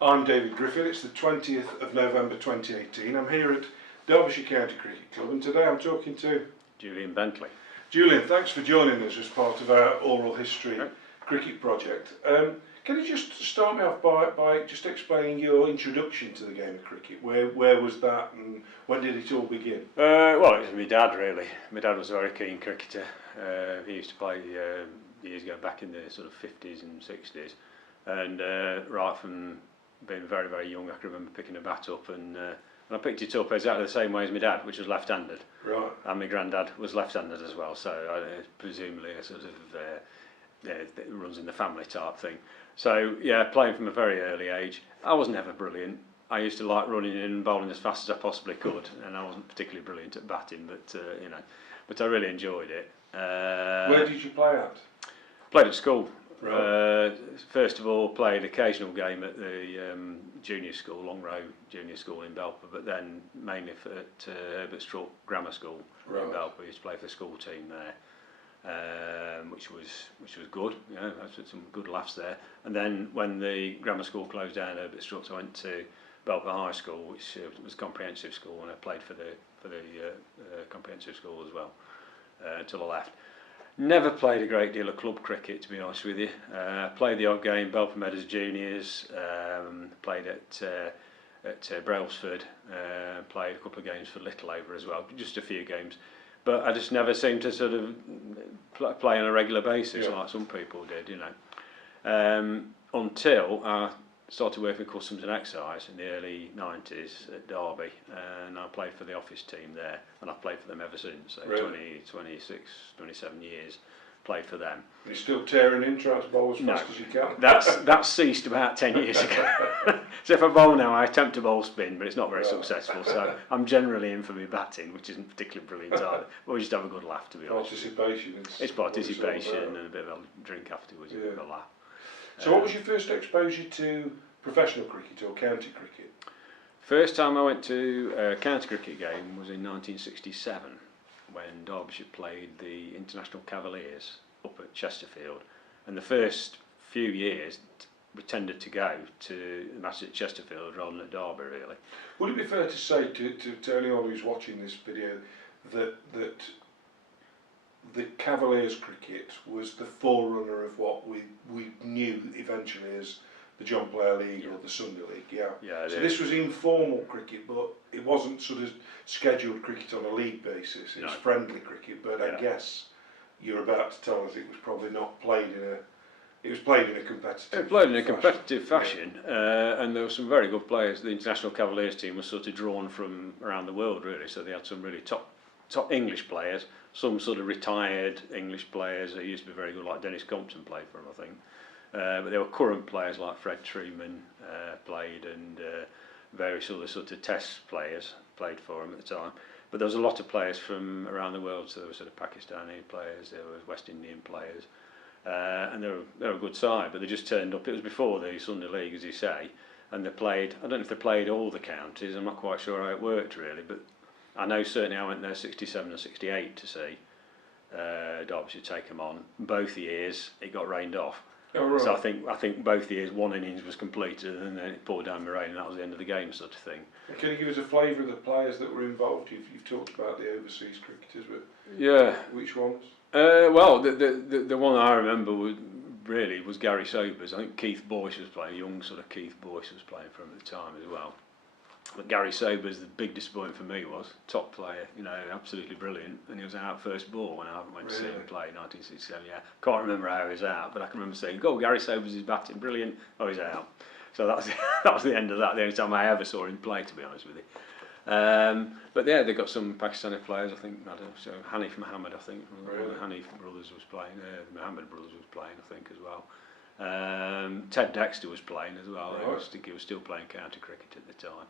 I'm David Griffin. It's the 20th of November 2018. I'm here at Derbyshire County Cricket Club, and today I'm talking to Julian Bentley. Julian, thanks for joining us as part of our oral history cricket project. Can you just start me off by just explaining your introduction to the game of cricket? Where was that, and when did it all begin? Well, it was my dad really. My dad was a very keen cricketer. He used to play years ago, back in the sort of 50s and 60s, and right from being very, very young, I can remember picking a bat up, and I picked it up exactly the same way as my dad, which was left-handed. Right. And my granddad was left-handed as well, so presumably a sort of it runs in the family type thing. So yeah, playing from a very early age. I was never brilliant. I used to like running in and bowling as fast as I possibly could, and I wasn't particularly brilliant at batting, but I really enjoyed it. Where did you play at? Played at school. Right. First of all, played occasional game at the junior school, Long Row Junior School in Belper, but then mainly at Herbert Strutt Grammar School in Belper. I used to play for the school team there, which was good. You know, I had some good laughs there. And then when the grammar school closed down, Herbert Strutt, I went to Belper High School, which was a comprehensive school, and I played for the comprehensive school as well until I left. Never played a great deal of club cricket, to be honest with you. Played the odd game, Belper Meadows Juniors, played at Brailsford, played a couple of games for Littleover as well, just a few games. But I just never seemed to sort of play on a regular basis like some people did, you know. Until I started working for Customs and Excise in the early 90s at Derby, and I played for the office team there, and I've played for them ever since. Really? 26, 27 years played for them. You're still tearing in, trying to bowl as fast as you can? That's ceased about 10 years ago. So if I bowl now, I attempt to bowl spin, but it's not very successful, so I'm generally in for my batting, which isn't particularly brilliant either. But we just have a good laugh, to be honest. Participation. It's participation and a bit of a drink afterwards, a bit of a laugh. So what was your first exposure to professional cricket or county cricket? First time I went to a county cricket game was in 1967, when Derbyshire played the International Cavaliers up at Chesterfield. And the first few years we tended to go to the match at Chesterfield rather than at Derby, really. Would it be fair to say to anyone who's watching this video that the Cavaliers cricket was the forerunner of what we knew eventually as the John Player League or the Sunday League? So this was informal cricket, but it wasn't sort of scheduled cricket on a league basis. It was friendly cricket, but I guess you're about to tell us it was probably not played in a... It was played in a competitive It played in a competitive fashion, and there were some very good players. The International Cavaliers team was sort of drawn from around the world, really, so they had some really top English players, some sort of retired English players who used to be very good, like Dennis Compton played for them, I think. But there were current players like Fred Trueman played, and various other sort of test players played for him at the time. But there was a lot of players from around the world, so there were sort of Pakistani players, there were West Indian players, and they were a good side, but they just turned up. It was before the Sunday League, as you say, and they played, I don't know if they played all the counties, I'm not quite sure how it worked really, but I know certainly I went there 67 and 68 to see Derbyshire take them on. Both years it got rained off. Oh, right. So I think both years one innings was completed and then it poured down the rain and that was the end of the game, sort of thing. Can you give us a flavour of the players that were involved? You've talked about the overseas cricketers, but which ones? Well, the one I remember was Gary Sobers. I think Keith Boyce was playing, young sort of Keith Boyce was playing for him at the time as well. But Gary Sobers, the big disappointment for me was top player, you know, absolutely brilliant, and he was out first ball when I went to see him play in 1967. Yeah, can't remember how he was out, but I can remember saying, "Go, Gary Sobers is batting brilliant." Oh, he's out. So that was the end of that. The only time I ever saw him play, to be honest with you. But yeah, they got some Pakistani players. I think so Hanif Mohammed, I think, the Hanif brothers was playing. The Mohammed brothers was playing, I think, as well. Ted Dexter was playing as well. I think he was still playing county cricket at the time.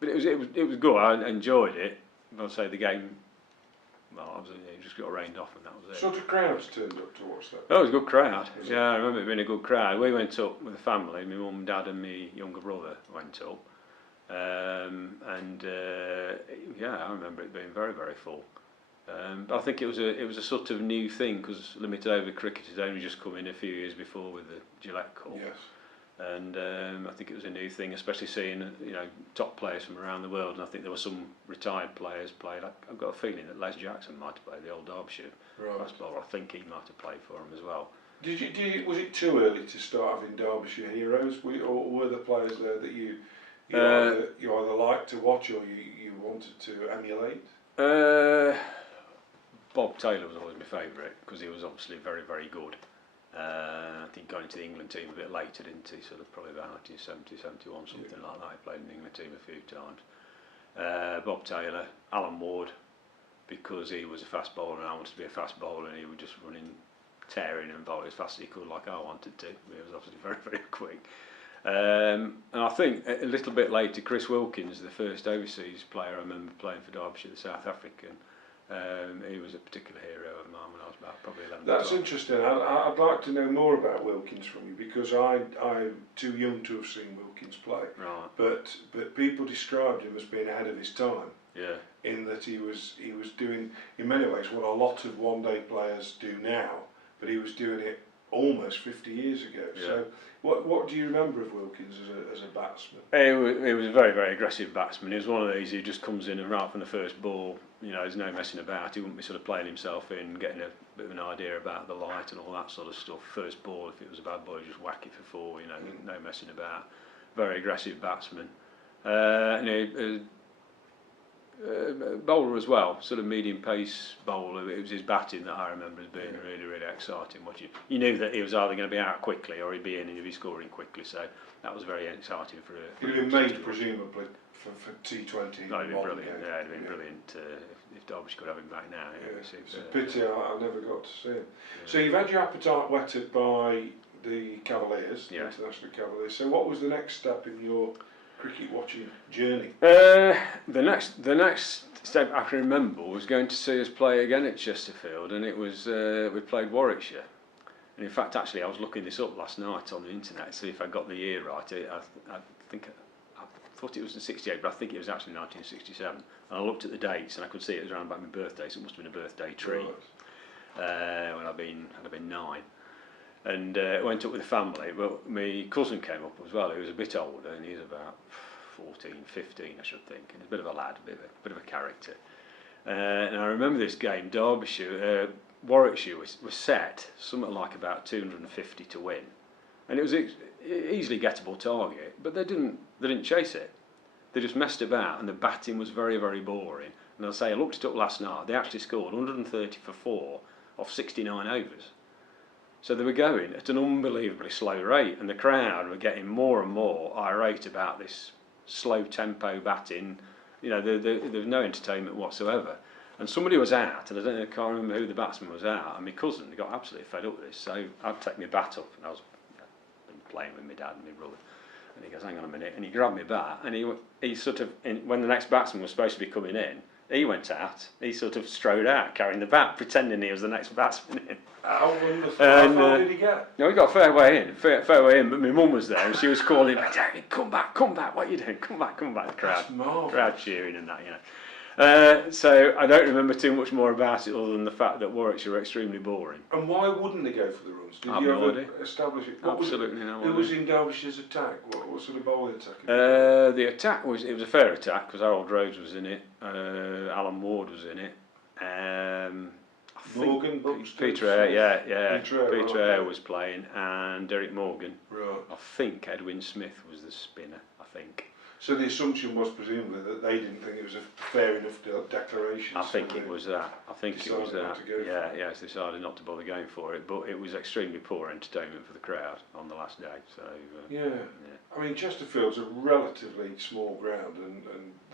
But it was good. I enjoyed it. I'll say the game. Well, it just got rained off and that was it. Sort of crowds turned up to watch that. Oh, it was a good crowd. I remember it being a good crowd. We went up with the family. My mum, dad, and my younger brother went up. I remember it being very, very full. But I think it was a sort of new thing because limited over cricket had only just come in a few years before with the Gillette Cup. Yes. And I think it was a new thing, especially seeing top players from around the world. And I think there were some retired players played. I've got a feeling that Les Jackson might have played, the old Derbyshire fast bowler. I think he might have played for him as well. Was it too early to start having Derbyshire heroes, or were there players there that you either liked to watch or you wanted to emulate? Bob Taylor was always my favourite because he was obviously very, very good. I think going into the England team a bit later, didn't he? Sort of probably about 1970, 71, something like that. He played in the England team a few times. Bob Taylor, Alan Ward, because he was a fast bowler and I wanted to be a fast bowler, and he was just running, tearing and bowling as fast as he could, like I wanted to. He was obviously very, very quick. And I think a little bit later, Chris Wilkins, the first overseas player I remember playing for Derbyshire, the South African. He was a particular hero of mine when I was about probably 11. That's interesting. I'd like to know more about Wilkins from you, because I'm too young to have seen Wilkins play. Right. But people described him as being ahead of his time. Yeah. In that he was doing, in many ways, what a lot of one-day players do now, but he was doing it almost 50 years ago. Yeah. So what do you remember of Wilkins as a batsman? He was a very, very aggressive batsman. He was one of these who just comes in and right from the first ball, there's no messing about. He wouldn't be sort of playing himself in, getting a bit of an idea about the light and all that sort of stuff. First ball, if it was a bad ball, just whack it for four, no messing about. Very aggressive batsman. Bowler as well, sort of medium pace bowler. It was his batting that I remember as being really, really exciting. You knew that he was either going to be out quickly or he'd be in and he'd be scoring quickly, so that was very exciting for he'd have been made presumably for T20. No, he'd been brilliant. Yeah, it'd been brilliant if Derbyshire could have him back now. It's a pity I never got to see him. Yeah. So you've had your appetite whetted by the Cavaliers, the International Cavaliers. So what was the next step in your cricket watching journey? The next step I can remember was going to see us play again at Chesterfield, and it was we played Warwickshire. And in fact, actually, I was looking this up last night on the internet to see if I got the year right. I thought it was in '68, but I think it was actually 1967. And I looked at the dates, and I could see it was around about my birthday, so it must have been a birthday treat. Right. When I'd been 9. And went up with the family, but my cousin came up as well. He was a bit older, and he was about 14, 15, I should think. And he's a bit of a lad, a bit of a character. And I remember this game, Warwickshire was set something like about 250 to win, and it was easily gettable target. But they didn't chase it. They just messed about, and the batting was very, very boring. And as I say, I looked it up last night. They actually scored 130 for 4 off 69 overs. So they were going at an unbelievably slow rate, and the crowd were getting more and more irate about this slow tempo batting. There was no entertainment whatsoever. And somebody was out, and I can't remember who the batsman was out, and my cousin got absolutely fed up with this. So I'd take my bat up, and I was playing with my dad and my brother. And he goes, "Hang on a minute," and he grabbed my bat, and he sort of, when the next batsman was supposed to be coming in, he went out. He sort of strode out carrying the bat, pretending he was the next batsman in. How far did he get? No, he got a fair way in, but my mum was there and she was calling, "Come back, what are you doing? Come back." The crowd cheering and that, So I don't remember too much more about it other than the fact that Warwickshire were extremely boring. And why wouldn't they go for the runs? Did you ever establish it? Absolutely no idea. Who was in Derbyshire's attack? What sort of bowling attack? The attack was a fair attack because Harold Rhodes was in it, Alan Ward was in it. Morgan, Peter Eyre, Peter Eyre was playing, and Derek Morgan. Right. I think Edwin Smith was the spinner. I think. So the assumption was presumably that they didn't think it was a fair enough declaration. I think it was that. Yes, they decided not to bother going for it, but it was extremely poor entertainment for the crowd on the last day. So I mean, Chesterfield's a relatively small ground, and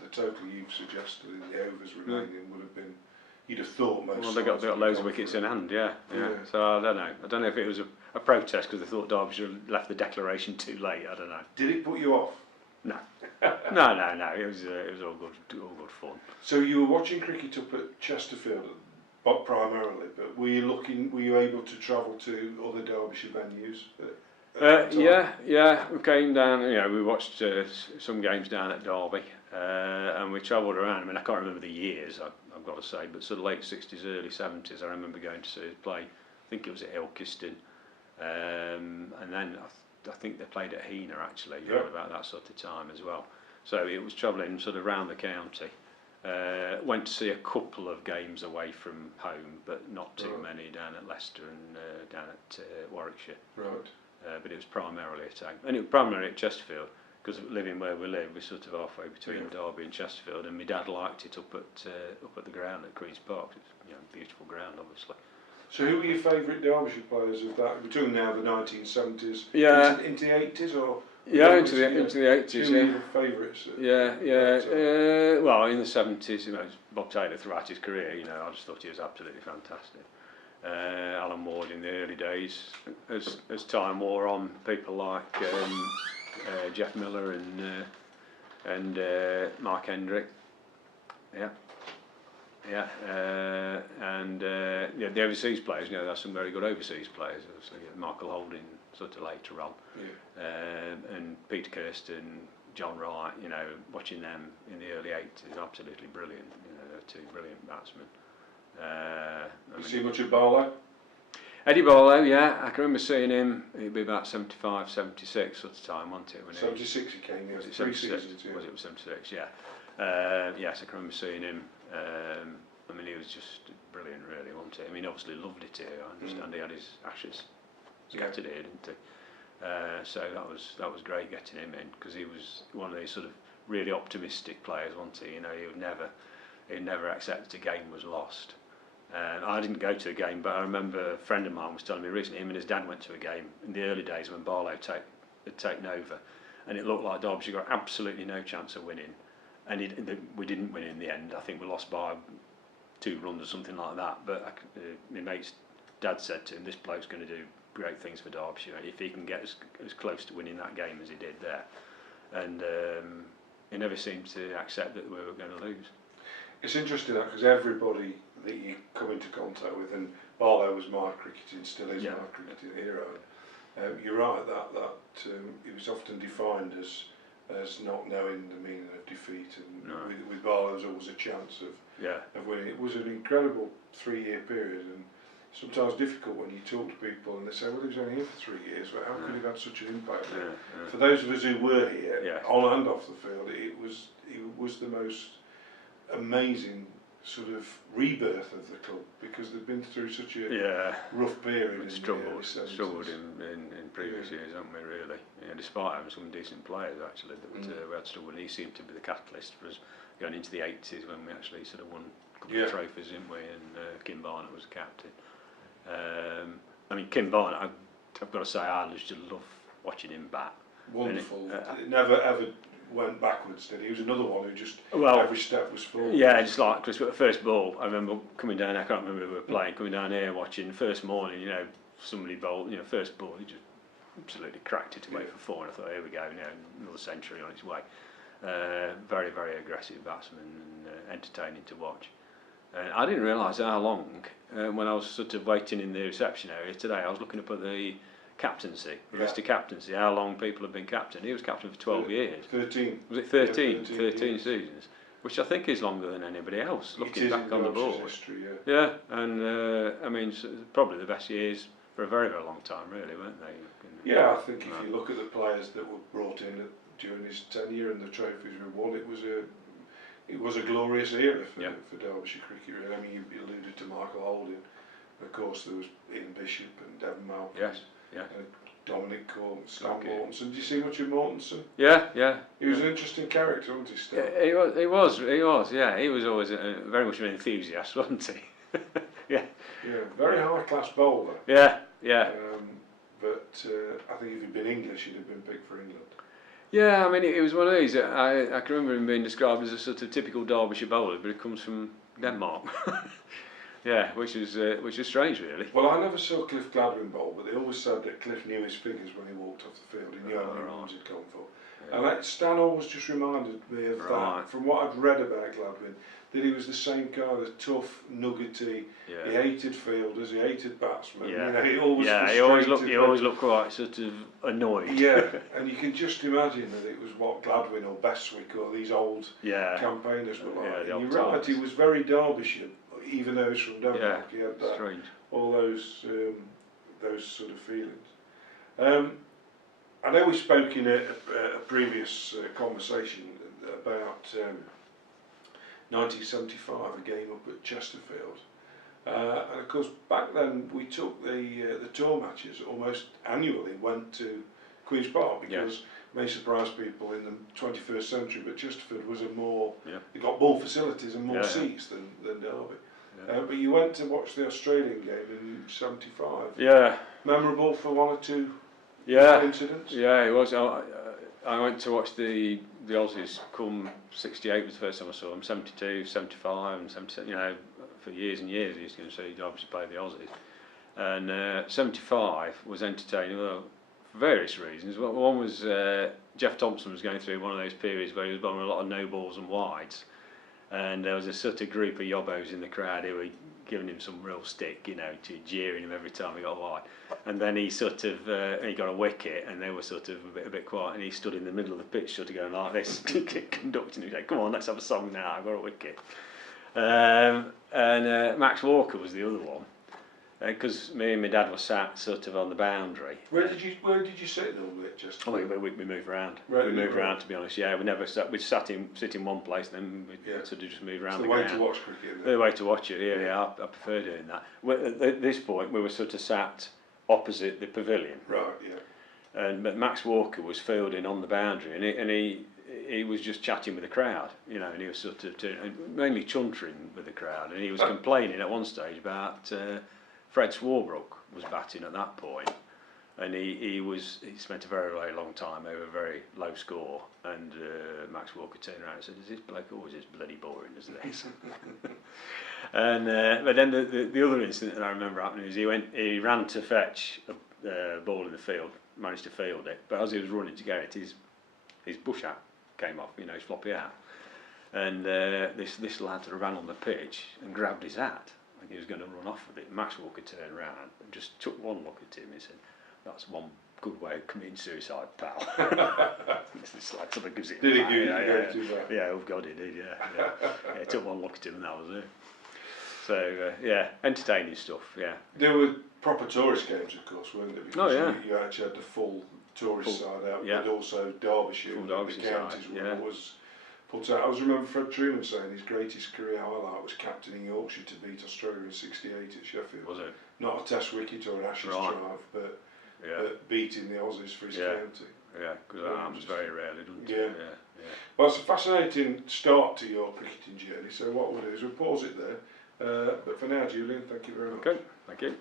the total you've suggested in the overs remaining would have been. You'd have thought most. Well, they got loads of wickets in hand, yeah. So I don't know. I don't know if it was a protest because they thought Derbyshire left the declaration too late. I don't know. Did it put you off? No. No. It was all good fun. So you were watching cricket up at Chesterfield, primarily, but were you able to travel to other Derbyshire venues? We came down. We watched some games down at Derby, and we travelled around. I mean, I can't remember the years. I've got to say, but sort of late '60s, early '70s. I remember going to see us play. I think it was at Ilkeston, and then I think they played at Heanor actually, around about that sort of time as well. So it was travelling sort of around the county. Went to see a couple of games away from home, but not too many, down at Leicester and down at Warwickshire. Right. But it was primarily at home, and it was primarily at Chesterfield, because living where we live, we're sort of halfway between Derby and Chesterfield, and my dad liked it up at the ground at Queen's Park. It's a beautiful ground, obviously. So who were your favourite Derbyshire players of that? We're talking now the 1970s, into the 80s, or? Yeah, into the 80s. Who were your favourites? Well, in the 70s, Bob Taylor throughout his career, I just thought he was absolutely fantastic. Alan Ward in the early days. As time wore on, people like Jeff Miller and Mark Hendrick. And the overseas players. There's some very good overseas players. Obviously, Michael Holding sort of later on, and Peter Kirsten, John Wright. Watching them in the early 80s, absolutely brilliant. They're two brilliant batsmen. You see much of Barlow? Eddie Barlow, I can remember seeing him. He'd be about 75, 76 sort of time, wasn't it? 76 he came. Was it 76? Was it 76? Yeah. Yes, I can remember seeing him. He was just brilliant, really, wasn't he? Obviously loved it here. I understand he had his ashes scattered here, didn't he? So that was great getting him in, because he was one of these sort of really optimistic players, wasn't he? He'd never accept a game was lost. I didn't go to a game, but I remember a friend of mine was telling me recently him and his dad went to a game in the early days when Barlow had taken over, and it looked like Derbyshire got absolutely no chance of winning, and we didn't win in the end. I think we lost by 2 runs or something like that, but my mate's dad said to him, this bloke's going to do great things for Derbyshire if he can get as close to winning that game as he did there. And he never seemed to accept that we were going to lose. It's interesting that, because everybody that you come into contact with, and Barlow was my cricketing, still is my cricketing hero. You're right that he was often defined as not knowing the meaning of defeat, and with Barlow there was always a chance of winning. It was an incredible 3-year period, and sometimes difficult when you talk to people and they say, well, he was only here for 3 years, but how could he have had such an impact? For those of us who were here, on and off the field, it was the most amazing sort of rebirth of the club, because they've been through such a rough period. We'd struggled in previous years, haven't we, really? Despite having some decent players, actually, that we had struggled. He seemed to be the catalyst for us going into the 80s, when we actually sort of won a couple of trophies, didn't we? And Kim Barnett was captain. Kim Barnett, I've got to say, I used to love watching him bat. Wonderful. Never ever went backwards, did he? He was another one who just every step was forward. Yeah, just like Chris, the first ball, I remember coming down, I can't remember who we were playing, coming down here watching first morning, somebody bowled, first ball, he just absolutely cracked it away for 4, and I thought, here we go, another century on its way. Very, very aggressive batsman, and entertaining to watch. I didn't realise how long, when I was sort of waiting in the reception area today, I was looking up at the captaincy, list of captaincy, how long people have been captain. He was captain for 12 years. 13. Was it 13? 13 seasons, which I think is longer than anybody else, looking back on the board. History, and probably the best years for a very, very long time, really, weren't they? I think if you look at the players that were brought in during his tenure and the trophies we won, it was a glorious era for Derbyshire cricket, really. You alluded to Michael Holding, and of course there was Ian Bishop and Devon Malcolm. Dominic Corn, Stan Mortensen. Did you see much of Mortensen? He was an interesting character, wasn't he, Stan? He was, yeah. He was always very much an enthusiast, wasn't he? Very high class bowler. But I think if he'd been English, he'd have been picked for England. It was one of these. I can remember him being described as a sort of typical Derbyshire bowler, but it comes from Denmark. Which is strange, really. Well, I never saw Cliff Gladwin bowl, but they always said that Cliff knew his figures when he walked off the field. He knew how many runs he'd gone for. And Stan always just reminded me of that, from what I'd read about Gladwin, that he was the same kind of tough, nuggety. He hated fielders, he hated batsmen. He always looked quite sort of annoyed. And you can just imagine that it was what Gladwin or Beswick or these old campaigners were like. And you're right, he was very Derbyshire. Even though he's from Denmark, he had that, strange. All those sort of feelings. I know we spoke in a previous conversation about 1975, a game up at Chesterfield. And of course, back then we took the tour matches almost annually, went to Queen's Park because it may surprise people in the 21st century, but Chesterfield was it got more facilities and more seats than Derby. Yeah. But you went to watch the Australian game in '75. Yeah. Memorable for one or two incidents? Yeah, it was. I went to watch the Aussies come. 68 was the first time I saw them. 72, 75 and 77, for years and years I used to go and see Derbyshire play the Aussies. And 75 was entertaining, well, for various reasons. One was Jeff Thompson was going through one of those periods where he was bowling a lot of no balls and wides. And there was a sort of group of yobbos in the crowd who were giving him some real stick, to jeering him every time he got wide. And then he he got a wicket, and they were sort of a bit quiet, and he stood in the middle of the pitch sort of going like this, conducting. He said, "Come on, let's have a song now, I've got a wicket." And Max Walker was the other one, because me and my dad were sat sort of on the boundary. Where did you sit normally at Chesterfield? We moved around. Right, we moved around, to be honest. Yeah, we never sat. We sit in one place, and then we sort of just moved around. It's the way to watch cricket. The way to watch it. Yeah. I prefer doing that. At this point, we were sort of sat opposite the pavilion. Right. Yeah. But Max Walker was fielding on the boundary, and he was just chatting with the crowd, and he was sort of mainly chuntering with the crowd, and he was complaining at one stage about Fred Swarbrook was batting at that point, and he spent a very, very long time over a very low score, and Max Walker turned around and said, "Is this bloke always as bloody boring as this?" And but then the other incident that I remember happening is he ran to fetch a ball in the field, managed to field it, but as he was running to get it, his bush hat came off, his floppy hat, and this lad sort of ran on the pitch and grabbed his hat, and he was going to run off with it. Max Walker turned around and just took one look at him and said, "That's one good way of committing suicide, pal." This lad sort of gives it. Did he give it? Yeah, oh God, he did. Yeah. He took one look at him and that was it. So entertaining stuff. Yeah. There were proper tourist games, of course, weren't there? Because you actually had the full tourist side out, but also Derbyshire, the counties was put out. I remember Fred Truman saying his greatest career highlight was captaining Yorkshire to beat Australia in '68 at Sheffield. Was it? Not a Test wicket or an Ashes drive, but beating the Aussies for his county. Yeah, because that happens very rarely, doesn't it? Yeah. Well, it's a fascinating start to your cricketing journey. So what we'll do is we'll pause it there. But for now, Julian, thank you very much. Okay, thank you.